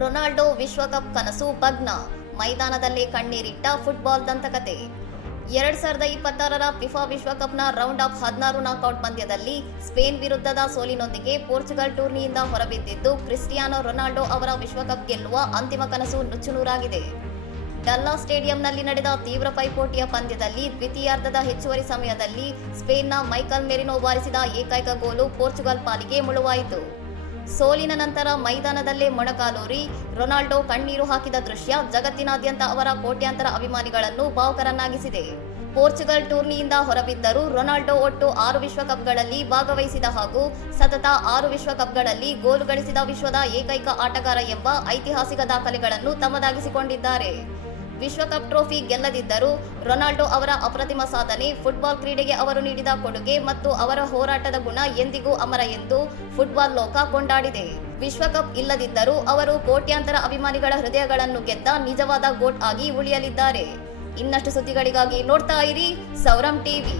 Ronaldo ವಿಶ್ವಕಪ್ ಕನಸು ಭಗ್ನ, ಮೈದಾನದಲ್ಲೇ ಕಣ್ಣೀರಿಟ್ಟ ಫುಟ್ಬಾಲ್ ದಂತಕತೆ. 2026ರ ಫಿಫಾ ವಿಶ್ವಕಪ್ನ ರೌಂಡ್ ಆಫ್ 16 ನಾಕೌಟ್ ಪಂದ್ಯದಲ್ಲಿ ಸ್ಪೇನ್ ವಿರುದ್ಧದ ಸೋಲಿನೊಂದಿಗೆ ಪೋರ್ಚುಗಲ್ ಟೂರ್ನಿಯಿಂದ ಹೊರಬಿದ್ದಿದ್ದು ಕ್ರಿಸ್ಟಿಯಾನೋ ರೊನಾಲ್ಡೋ ಅವರ ವಿಶ್ವಕಪ್ ಗೆಲ್ಲುವ ಅಂತಿಮ ಕನಸು ನುಚ್ಚುನೂರಾಗಿದೆ. ಡಲ್ಲಾ ಸ್ಟೇಡಿಯಂನಲ್ಲಿ ನಡೆದ ತೀವ್ರ ಪೈಪೋಟಿಯ ಪಂದ್ಯದಲ್ಲಿ ದ್ವಿತೀಯಾರ್ಧದ ಹೆಚ್ಚುವರಿ ಸಮಯದಲ್ಲಿ ಸ್ಪೇನ್ನ ಮೈಕಲ್ ಮೆರಿನೋ ಬಾರಿಸಿದ ಏಕೈಕ ಗೋಲು ಪೋರ್ಚುಗಲ್ ಪಾಲಿಗೆ ಮುಳುವಾಯಿತು. ಸೋಲಿನ ನಂತರ ಮೈದಾನದಲ್ಲೇ ಮೊಣಕಾಲೂರಿ ರೊನಾಲ್ಡೋ ಕಣ್ಣೀರು ಹಾಕಿದ ದೃಶ್ಯ ಜಗತ್ತಿನಾದ್ಯಂತ ಅವರ ಕೋಟ್ಯಾಂತರ ಅಭಿಮಾನಿಗಳನ್ನು ಭಾವುಕರನ್ನಾಗಿಸಿದೆ. ಪೋರ್ಚುಗಲ್ ಟೂರ್ನಿಯಿಂದ ಹೊರಬಿದ್ದರೂ ರೊನಾಲ್ಡೋ ಒಟ್ಟು 6 ವಿಶ್ವಕಪ್ಗಳಲ್ಲಿ ಭಾಗವಹಿಸಿದ ಹಾಗೂ ಸತತ 6 ವಿಶ್ವಕಪ್ಗಳಲ್ಲಿ ಗೋಲು ಗಳಿಸಿದ ವಿಶ್ವದ ಏಕೈಕ ಆಟಗಾರ ಎಂಬ ಐತಿಹಾಸಿಕ ದಾಖಲೆಗಳನ್ನು ತಮ್ಮದಾಗಿಸಿಕೊಂಡಿದ್ದಾರೆ. ವಿಶ್ವಕಪ್ ಟ್ರೋಫಿ ಗೆಲ್ಲದಿದ್ದರೂ ರೊನಾಲ್ಡೋ ಅವರ ಅಪ್ರತಿಮ ಸಾಧನೆ, ಫುಟ್ಬಾಲ್ ಕ್ರೀಡೆಗೆ ಅವರು ನೀಡಿದ ಕೊಡುಗೆ ಮತ್ತು ಅವರ ಹೋರಾಟದ ಗುಣ ಎಂದಿಗೂ ಅಮರ ಎಂದು ಫುಟ್ಬಾಲ್ ಲೋಕ ಕೊಂಡಾಡಿದೆ. ವಿಶ್ವಕಪ್ ಇಲ್ಲದಿದ್ದರೂ ಅವರು ಕೋಟ್ಯಾಂತರ ಅಭಿಮಾನಿಗಳ ಹೃದಯಗಳನ್ನು ಗೆದ್ದ ನಿಜವಾದ ಗೋಟ್ ಆಗಿ ಉಳಿಯಲಿದ್ದಾರೆ. ಇನ್ನಷ್ಟು ಸುದ್ದಿಗಳಿಗಾಗಿ ನೋಡ್ತಾ ಇರಿ ಸೌರಂ ಟಿವಿ.